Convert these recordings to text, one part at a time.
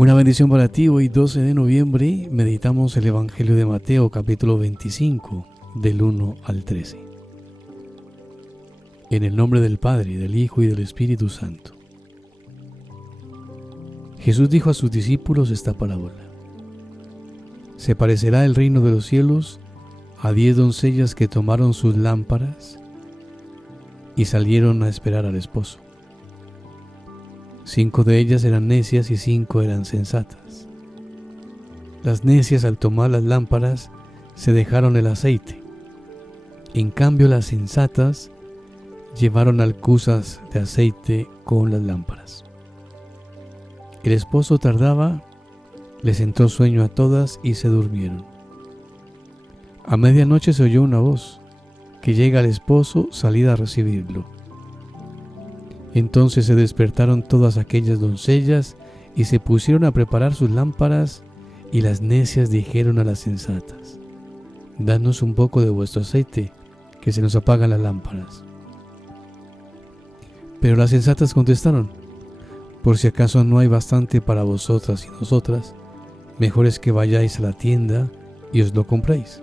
Una bendición para ti. Hoy 12 de noviembre meditamos el Evangelio de Mateo capítulo 25 del 1 al 13. En el nombre del Padre, del Hijo y del Espíritu Santo. Jesús dijo a sus discípulos esta parábola. Se parecerá el reino de los cielos a 10 doncellas que tomaron sus lámparas y salieron a esperar al esposo. 5 de ellas eran necias y 5 eran sensatas. Las necias, al tomar las lámparas, se dejaron el aceite. En cambio, las sensatas llevaron alcuzas de aceite con las lámparas. El esposo tardaba, les entró sueño a todas y se durmieron. A medianoche se oyó una voz, que llega al esposo, salid a recibirlo. Entonces se despertaron todas aquellas doncellas y se pusieron a preparar sus lámparas, y las necias dijeron a las sensatas: Danos un poco de vuestro aceite, que se nos apagan las lámparas. Pero las sensatas contestaron: Por si acaso no hay bastante para vosotras y nosotras, mejor es que vayáis a la tienda y os lo compréis.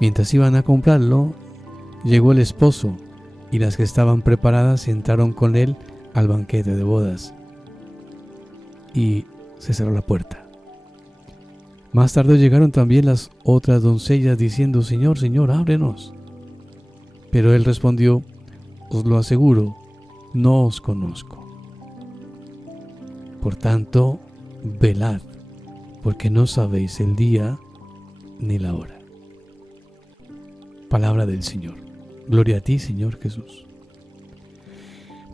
Mientras iban a comprarlo, llegó el esposo, y las que estaban preparadas entraron con él al banquete de bodas, y se cerró la puerta. Más tarde llegaron también las otras doncellas diciendo: Señor, Señor, ábrenos. Pero él respondió: Os lo aseguro, no os conozco. Por tanto, velad, porque no sabéis el día ni la hora. Palabra del Señor. Gloria a ti, Señor Jesús.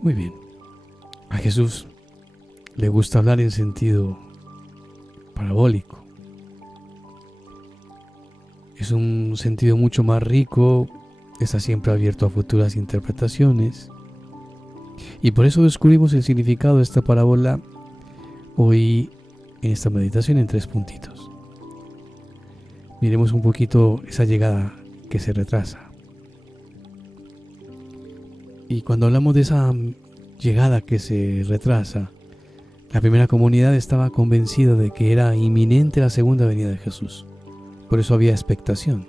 Muy bien. A Jesús le gusta hablar en sentido parabólico. Es un sentido mucho más rico, está siempre abierto a futuras interpretaciones. Y por eso descubrimos el significado de esta parábola hoy en esta meditación en 3 puntitos. Miremos un poquito esa llegada que se retrasa. Y cuando hablamos de esa llegada que se retrasa, la primera comunidad estaba convencida de que era inminente la segunda venida de Jesús. Por eso había expectación.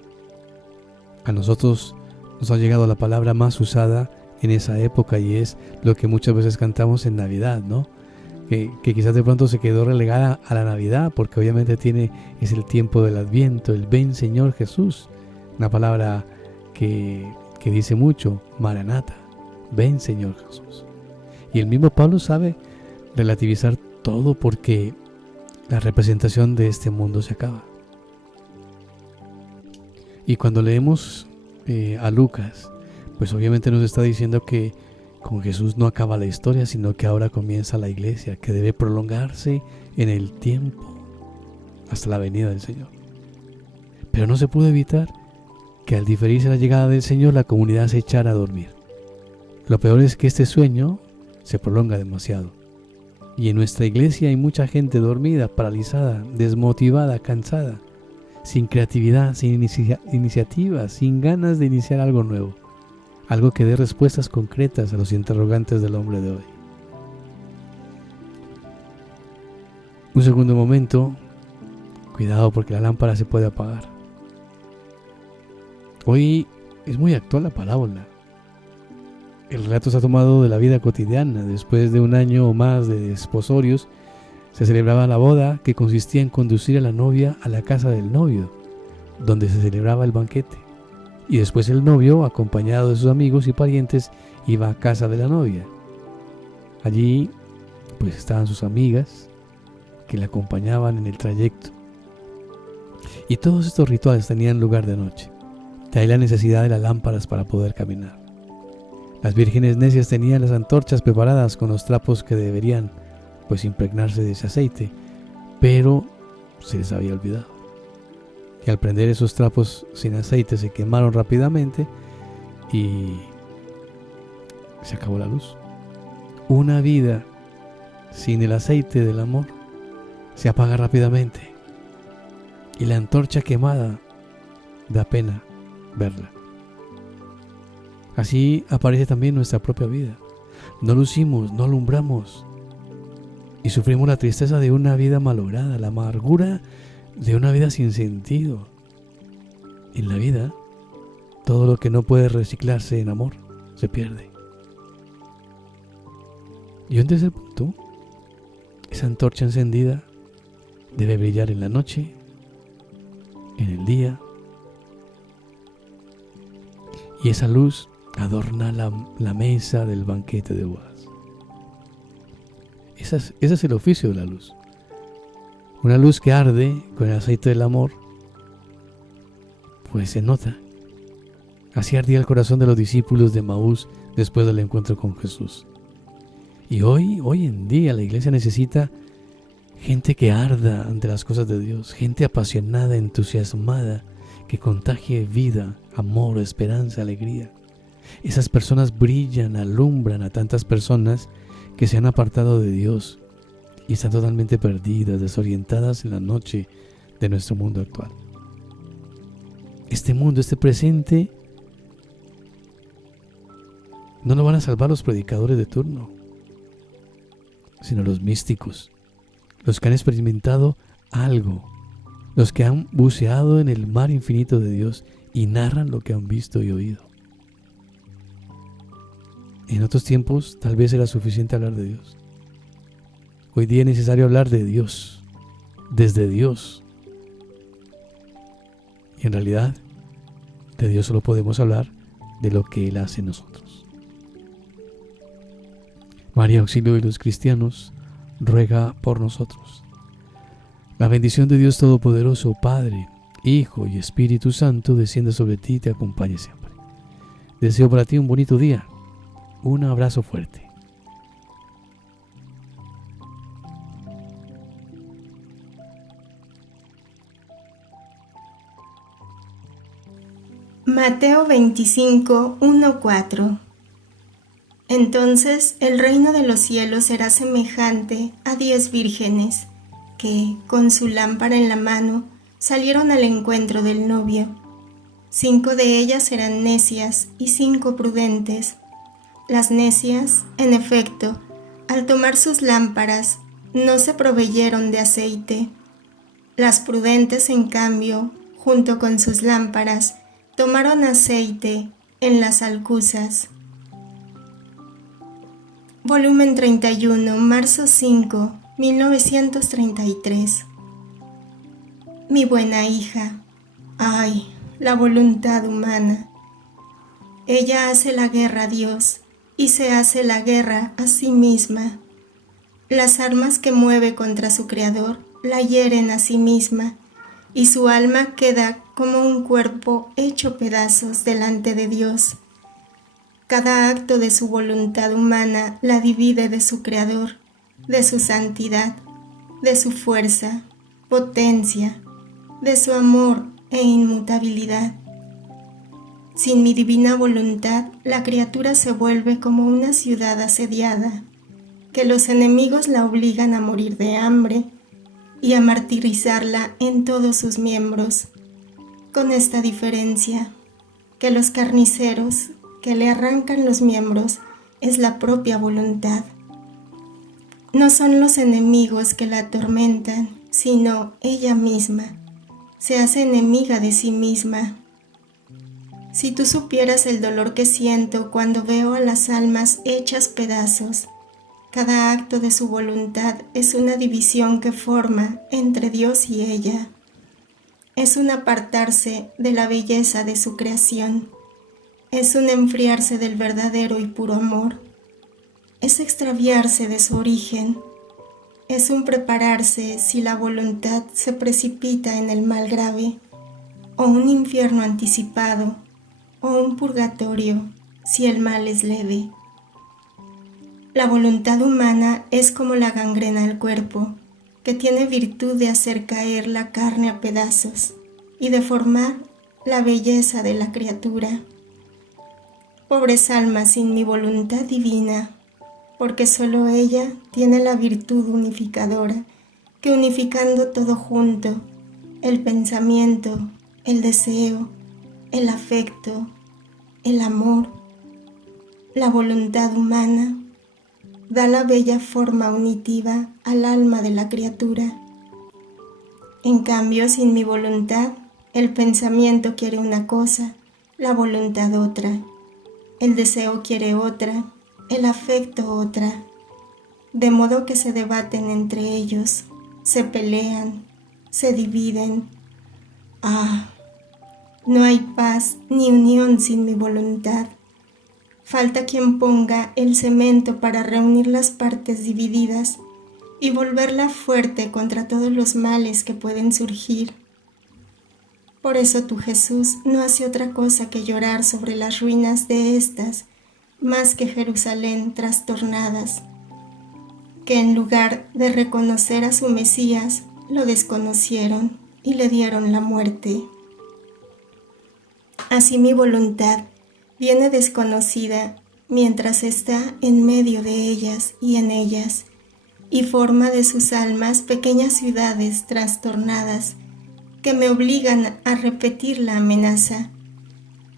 A nosotros nos ha llegado la palabra más usada en esa época, y es lo que muchas veces cantamos en Navidad, ¿no? Que quizás de pronto se quedó relegada a la Navidad, porque obviamente es el tiempo del Adviento, el Ven Señor Jesús. Una palabra que dice mucho: Maranata, ven Señor Jesús. Y el mismo Pablo sabe relativizar todo, porque la representación de este mundo se acaba. Y cuando leemos a Lucas, pues obviamente nos está diciendo que con Jesús no acaba la historia, sino que ahora comienza la iglesia, que debe prolongarse en el tiempo hasta la venida del Señor. Pero no se pudo evitar que al diferirse la llegada del Señor, la comunidad se echara a dormir. Lo peor es que este sueño se prolonga demasiado. Y en nuestra iglesia hay mucha gente dormida, paralizada, desmotivada, cansada, sin creatividad, sin iniciativa, sin ganas de iniciar algo nuevo. Algo que dé respuestas concretas a los interrogantes del hombre de hoy. Un segundo momento. Cuidado, porque la lámpara se puede apagar. Hoy es muy actual la parábola. El relato se ha tomado de la vida cotidiana. Después de un año o más de desposorios, se celebraba la boda, que consistía en conducir a la novia a la casa del novio, donde se celebraba el banquete. Y después el novio, acompañado de sus amigos y parientes, iba a casa de la novia. Allí pues estaban sus amigas que le acompañaban en el trayecto. Y todos estos rituales tenían lugar de noche. De ahí la necesidad de las lámparas para poder caminar. Las vírgenes necias tenían las antorchas preparadas con los trapos que deberían pues impregnarse de ese aceite, pero se les había olvidado. Y al prender esos trapos sin aceite se quemaron rápidamente y se acabó la luz. Una vida sin el aceite del amor se apaga rápidamente, y la antorcha quemada da pena verla. Así aparece también nuestra propia vida. No lucimos, no alumbramos. y sufrimos la tristeza de una vida malograda, la amargura de una vida sin sentido. En la vida, todo lo que no puede reciclarse en amor se pierde. Y un tercer punto, esa antorcha encendida debe brillar en la noche, en el día, y esa luz adorna la mesa del banquete de bodas. Ese es el oficio de la luz. Una luz que arde con el aceite del amor, pues se nota. Así ardía el corazón de los discípulos de Emaús después del encuentro con Jesús. Y hoy en día la iglesia necesita gente que arda ante las cosas de Dios, gente apasionada, entusiasmada, que contagie vida, amor, esperanza, alegría. Esas personas brillan, alumbran a tantas personas que se han apartado de Dios y están totalmente perdidas, desorientadas en la noche de nuestro mundo actual. Este mundo, este presente, no lo van a salvar los predicadores de turno, sino los místicos, los que han experimentado algo, los que han buceado en el mar infinito de Dios y narran lo que han visto y oído. En otros tiempos tal vez era suficiente hablar de Dios. Hoy día es necesario hablar de Dios, desde Dios. Y en realidad, de Dios solo podemos hablar de lo que Él hace en nosotros. María, auxilio de los cristianos, ruega por nosotros. La bendición de Dios Todopoderoso, Padre, Hijo y Espíritu Santo, descienda sobre ti y te acompañe siempre. Deseo para ti un bonito día. Un abrazo fuerte. Mateo 25, 1-4. Entonces el reino de los cielos será semejante a 10 vírgenes que, con su lámpara en la mano, salieron al encuentro del novio. 5 de ellas eran necias y 5 prudentes. Las necias, en efecto, al tomar sus lámparas, no se proveyeron de aceite. Las prudentes, en cambio, junto con sus lámparas, tomaron aceite en las alcuzas. Volumen 31, marzo 5, 1933. Mi buena hija, ay, la voluntad humana. Ella hace la guerra a Dios y se hace la guerra a sí misma. Las armas que mueve contra su Creador la hieren a sí misma, y su alma queda como un cuerpo hecho pedazos delante de Dios. Cada acto de su voluntad humana la divide de su Creador, de su santidad, de su fuerza, potencia, de su amor e inmutabilidad. Sin mi divina voluntad, la criatura se vuelve como una ciudad asediada, que los enemigos la obligan a morir de hambre y a martirizarla en todos sus miembros, con esta diferencia, que los carniceros que le arrancan los miembros es la propia voluntad. No son los enemigos que la atormentan, sino ella misma. Se hace enemiga de sí misma. Si tú supieras el dolor que siento cuando veo a las almas hechas pedazos, cada acto de su voluntad es una división que forma entre Dios y ella. Es un apartarse de la belleza de su creación. Es un enfriarse del verdadero y puro amor. Es extraviarse de su origen. Es un prepararse si la voluntad se precipita en el mal grave, o un infierno anticipado, o un purgatorio si el mal es leve. La voluntad humana es como la gangrena del cuerpo, que tiene virtud de hacer caer la carne a pedazos y deformar la belleza de la criatura. Pobres almas sin mi voluntad divina, porque solo ella tiene la virtud unificadora, que unificando todo junto, el pensamiento, el deseo, el afecto, el amor, la voluntad humana, da la bella forma unitiva al alma de la criatura. En cambio, sin mi voluntad, el pensamiento quiere una cosa, la voluntad otra, el deseo quiere otra, el afecto otra, de modo que se debaten entre ellos, se pelean, se dividen. Ah, no hay paz ni unión sin mi voluntad. Falta quien ponga el cemento para reunir las partes divididas y volverla fuerte contra todos los males que pueden surgir. Por eso tu Jesús no hace otra cosa que llorar sobre las ruinas de estas, más que Jerusalén trastornadas, que en lugar de reconocer a su Mesías, lo desconocieron y le dieron la muerte. Así mi voluntad viene desconocida mientras está en medio de ellas y en ellas, y forma de sus almas pequeñas ciudades trastornadas que me obligan a repetir la amenaza,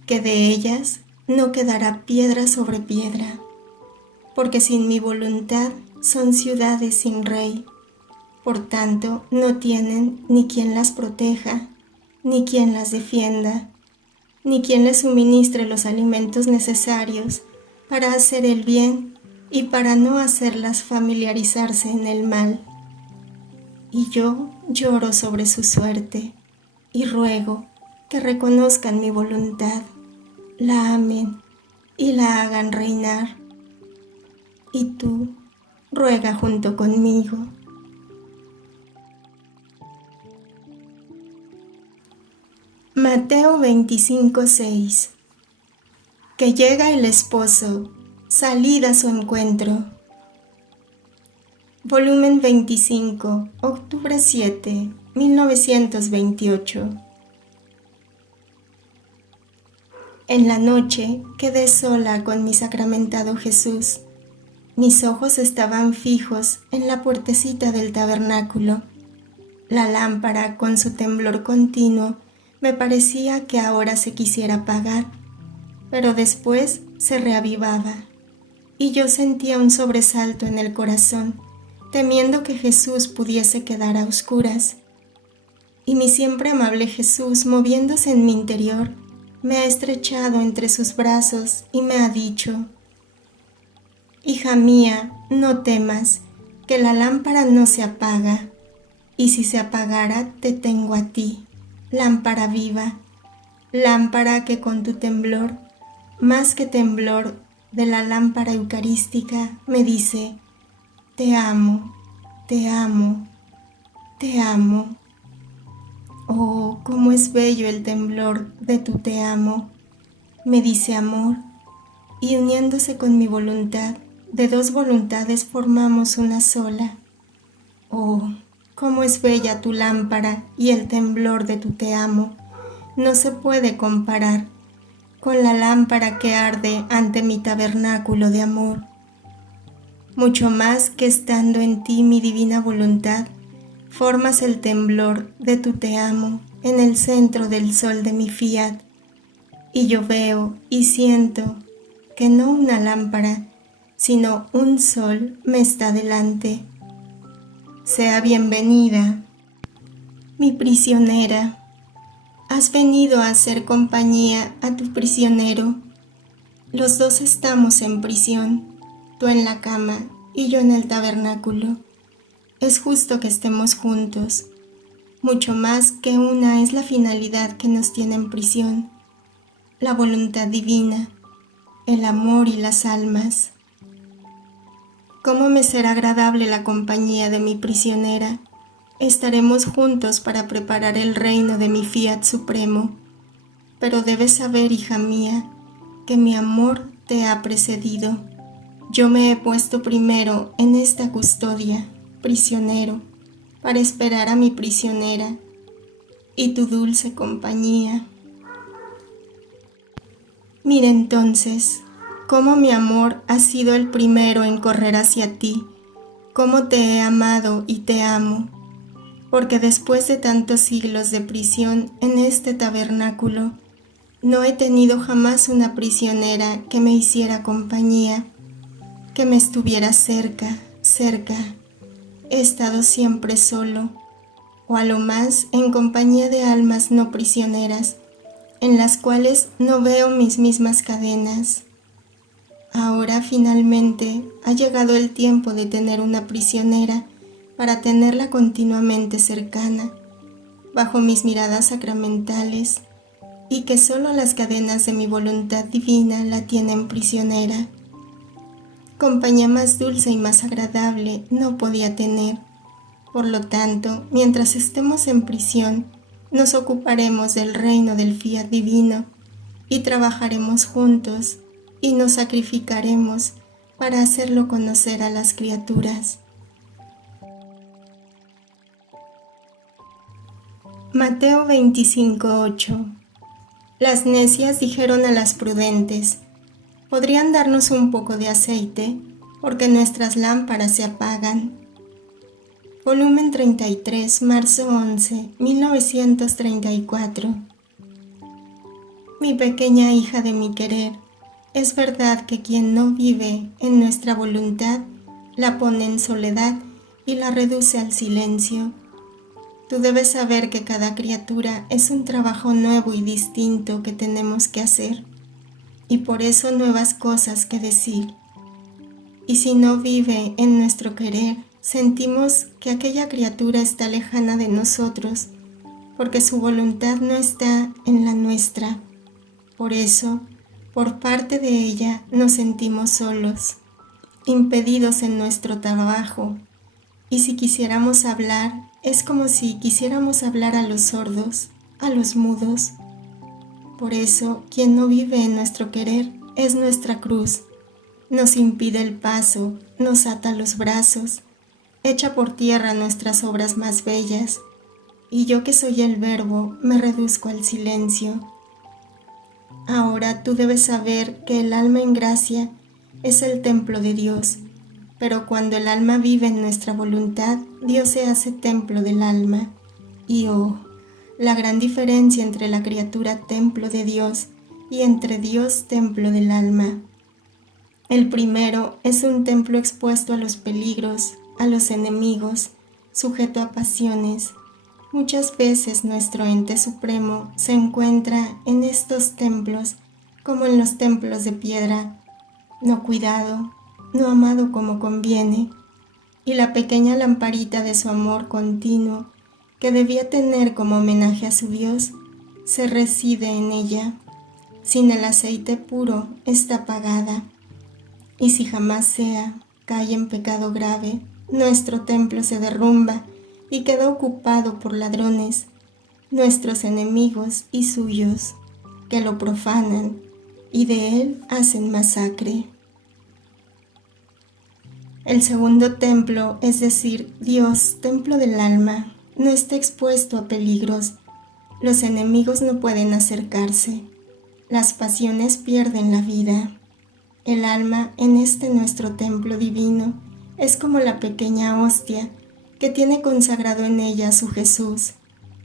que de ellas no quedará piedra sobre piedra, porque sin mi voluntad son ciudades sin rey, por tanto no tienen ni quien las proteja, ni quien las defienda, ni quien les suministre los alimentos necesarios para hacer el bien y para no hacerlas familiarizarse en el mal. Y yo lloro sobre su suerte y ruego que reconozcan mi voluntad, la amen y la hagan reinar. Y tú ruega junto conmigo. Mateo 25:6. Que llega el esposo, salid a su encuentro. Volumen 25, octubre 7, 1928. En la noche quedé sola con mi sacramentado Jesús. Mis ojos estaban fijos en la puertecita del tabernáculo. La lámpara, con su temblor continuo, me parecía que ahora se quisiera apagar, pero después se reavivaba, y yo sentía un sobresalto en el corazón, temiendo que Jesús pudiese quedar a oscuras. Y mi siempre amable Jesús, moviéndose en mi interior, me ha estrechado entre sus brazos y me ha dicho: Hija mía, no temas, que la lámpara no se apaga, y si se apagara, te tengo a ti, lámpara viva, lámpara que con tu temblor, más que temblor de la lámpara eucarística, me dice: te amo, te amo, te amo. Oh, cómo es bello el temblor de tu te amo, me dice amor, y uniéndose con mi voluntad, de dos voluntades formamos una sola. Oh, cómo es bella tu lámpara y el temblor de tu te amo, no se puede comparar con la lámpara que arde ante mi tabernáculo de amor. Mucho más que estando en ti mi divina voluntad, formas el temblor de tu te amo en el centro del sol de mi fiat, y yo veo y siento que no una lámpara, sino un sol me está delante. Sea bienvenida, mi prisionera. Has venido a hacer compañía a tu prisionero. Los dos estamos en prisión, tú en la cama y yo en el tabernáculo. Es justo que estemos juntos. Mucho más que una es la finalidad que nos tiene en prisión, la voluntad divina, el amor y las almas. ¿Cómo me será agradable la compañía de mi prisionera? Estaremos juntos para preparar el reino de mi fiat supremo. Pero debes saber, hija mía, que mi amor te ha precedido. Yo me he puesto primero en esta custodia, prisionero, para esperar a mi prisionera y tu dulce compañía. Mira entonces cómo mi amor ha sido el primero en correr hacia ti, cómo te he amado y te amo, porque después de tantos siglos de prisión en este tabernáculo, no he tenido jamás una prisionera que me hiciera compañía, que me estuviera cerca. He estado siempre solo, o a lo más en compañía de almas no prisioneras, en las cuales no veo mis mismas cadenas. Ahora finalmente ha llegado el tiempo de tener una prisionera para tenerla continuamente cercana, bajo mis miradas sacramentales, y que solo las cadenas de mi voluntad divina la tienen prisionera. Compañía más dulce y más agradable no podía tener. Por lo tanto, mientras estemos en prisión, nos ocuparemos del reino del fiat divino y trabajaremos juntos y nos sacrificaremos para hacerlo conocer a las criaturas. Mateo 25:8. Las necias dijeron a las prudentes: ¿podrían darnos un poco de aceite? Porque nuestras lámparas se apagan. Volumen 33, marzo 11, 1934. Mi pequeña hija de mi querer, es verdad que quien no vive en nuestra voluntad la pone en soledad y la reduce al silencio. Tú debes saber que cada criatura es un trabajo nuevo y distinto que tenemos que hacer, y por eso nuevas cosas que decir. Y si no vive en nuestro querer, sentimos que aquella criatura está lejana de nosotros, porque su voluntad no está en la nuestra. Por eso, por parte de ella, nos sentimos solos, impedidos en nuestro trabajo, y si quisiéramos hablar, es como si quisiéramos hablar a los sordos, a los mudos. Por eso, quien no vive en nuestro querer es nuestra cruz. Nos impide el paso, nos ata los brazos, echa por tierra nuestras obras más bellas, y yo que soy el Verbo me reduzco al silencio. Ahora tú debes saber que el alma en gracia es el templo de Dios, pero cuando el alma vive en nuestra voluntad, Dios se hace templo del alma. Y la gran diferencia entre la criatura templo de Dios y entre Dios templo del alma. El primero es un templo expuesto a los peligros, a los enemigos, sujeto a pasiones. Muchas veces nuestro ente supremo se encuentra en estos templos como en los templos de piedra, no cuidado, no amado como conviene, y la pequeña lamparita de su amor continuo, que debía tener como homenaje a su Dios, se reside en ella. Sin el aceite puro está apagada, y si jamás cae en pecado grave, nuestro templo se derrumba y queda ocupado por ladrones, nuestros enemigos y suyos, que lo profanan y de él hacen masacre. El segundo templo, es decir, Dios, templo del alma, no está expuesto a peligros. Los enemigos no pueden acercarse. Las pasiones pierden la vida. El alma en este nuestro templo divino es como la pequeña hostia que tiene consagrado en ella a su Jesús,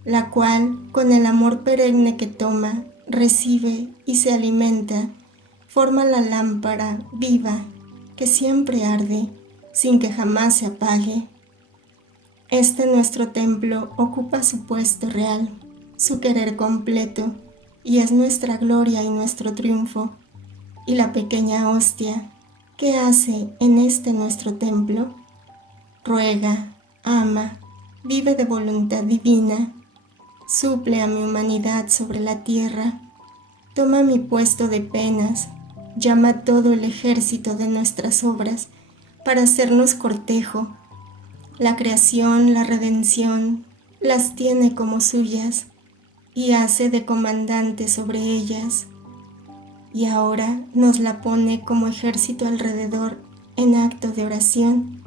la cual, con el amor perenne que toma, recibe y se alimenta, forma la lámpara viva que siempre arde, sin que jamás se apague. Este nuestro templo ocupa su puesto real, su querer completo, y es nuestra gloria y nuestro triunfo. Y la pequeña hostia, ¿qué hace en este nuestro templo? Ruega, ama, vive de voluntad divina, suple a mi humanidad sobre la tierra, toma mi puesto de penas, llama todo el ejército de nuestras obras para hacernos cortejo. La creación, la redención, las tiene como suyas y hace de comandante sobre ellas. Y ahora nos la pone como ejército alrededor en acto de oración,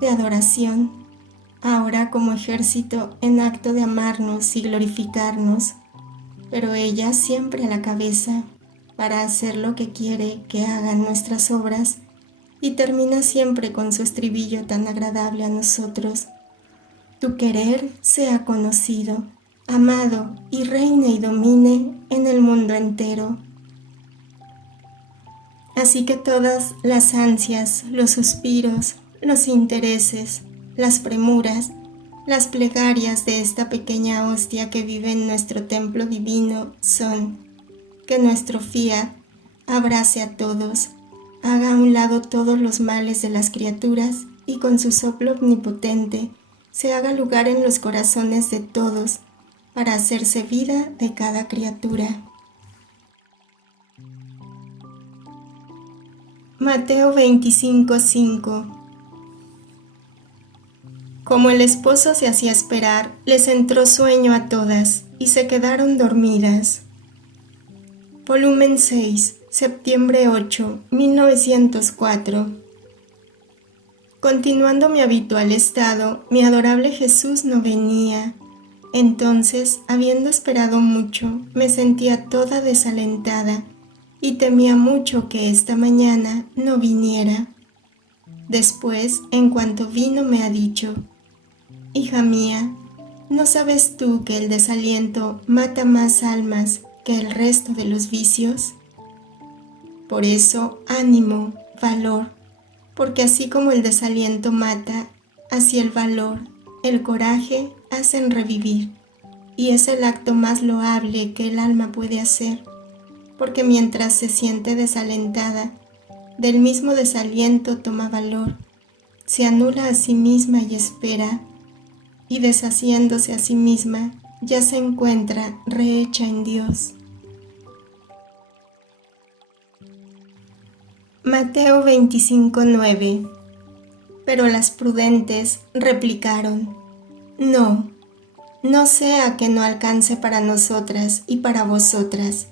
de adoración, ahora como ejército en acto de amarnos y glorificarnos, pero ella siempre a la cabeza para hacer lo que quiere que hagan nuestras obras y termina siempre con su estribillo tan agradable a nosotros. Tu querer sea conocido, amado y reine y domine en el mundo entero. Así que todas las ansias, los suspiros, los intereses, las premuras, las plegarias de esta pequeña hostia que vive en nuestro templo divino son que nuestro fiat abrace a todos, haga a un lado todos los males de las criaturas y con su soplo omnipotente se haga lugar en los corazones de todos para hacerse vida de cada criatura. Mateo 25:5. Como el esposo se hacía esperar, les entró sueño a todas y se quedaron dormidas. Volumen 6, septiembre 8, 1904. Continuando mi habitual estado, mi adorable Jesús no venía. Entonces, habiendo esperado mucho, me sentía toda desalentada y temía mucho que esta mañana no viniera. Después, en cuanto vino, me ha dicho: Hija mía, ¿no sabes tú que el desaliento mata más almas que el resto de los vicios? Por eso, ánimo, valor, porque así como el desaliento mata, así el valor, el coraje hacen revivir, y es el acto más loable que el alma puede hacer, porque mientras se siente desalentada, del mismo desaliento toma valor, se anula a sí misma y espera, y deshaciéndose a sí misma, ya se encuentra rehecha en Dios. Mateo 25:9. Pero las prudentes replicaron: No, no sea que no alcance para nosotras y para vosotras.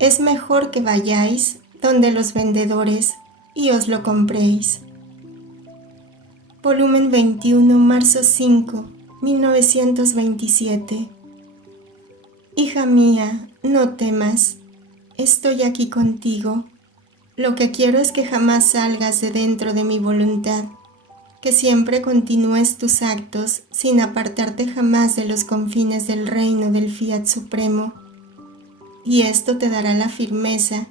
Es mejor que vayáis donde los vendedores y os lo compréis. Volumen 21, marzo 5, 1927. Hija mía, no temas, estoy aquí contigo. Lo que quiero es que jamás salgas de dentro de mi voluntad, que siempre continúes tus actos sin apartarte jamás de los confines del reino del Fiat Supremo, y esto te dará la firmeza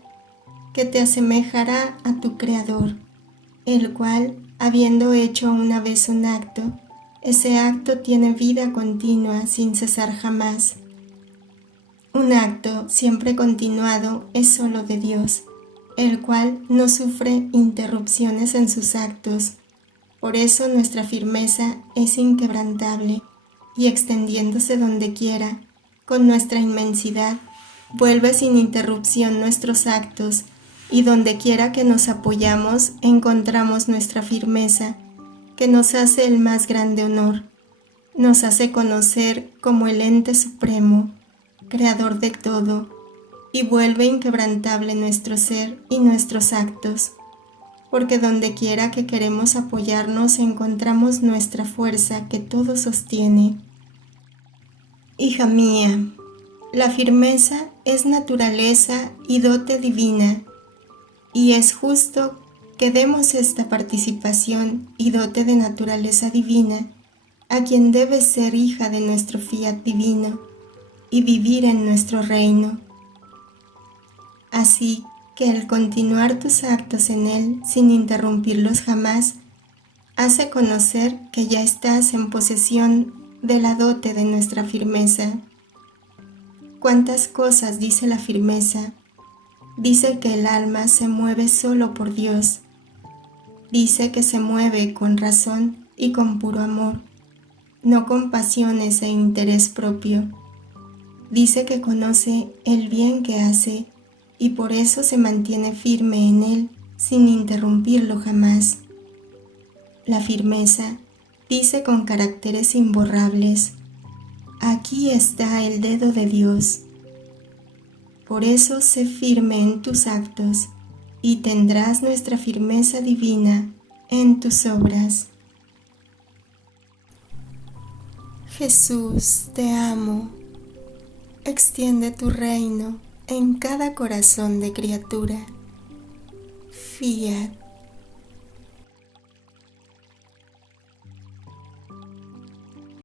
que te asemejará a tu Creador, el cual, habiendo hecho una vez un acto, ese acto tiene vida continua sin cesar jamás. Un acto siempre continuado es solo de Dios, el cual no sufre interrupciones en sus actos. Por eso nuestra firmeza es inquebrantable y extendiéndose donde quiera, con nuestra inmensidad, vuelve sin interrupción nuestros actos, y donde quiera que nos apoyamos encontramos nuestra firmeza, que nos hace el más grande honor, nos hace conocer como el ente supremo, creador de todo, y vuelve inquebrantable nuestro ser y nuestros actos, porque donde quiera que queremos apoyarnos encontramos nuestra fuerza que todo sostiene. Hija mía, la firmeza es naturaleza y dote divina, y es justo que demos esta participación y dote de naturaleza divina a quien debe ser hija de nuestro fiat divino y vivir en nuestro reino. Así que el continuar tus actos en él sin interrumpirlos jamás hace conocer que ya estás en posesión de la dote de nuestra firmeza. ¿Cuántas cosas dice la firmeza? Dice que el alma se mueve solo por Dios. Dice que se mueve con razón y con puro amor, no con pasiones e interés propio. Dice que conoce el bien que hace y por eso se mantiene firme en él sin interrumpirlo jamás. La firmeza dice con caracteres imborrables: aquí está el dedo de Dios. Por eso sé firme en tus actos y tendrás nuestra firmeza divina en tus obras. Jesús, te amo. Extiende tu reino en cada corazón de criatura. Fiat.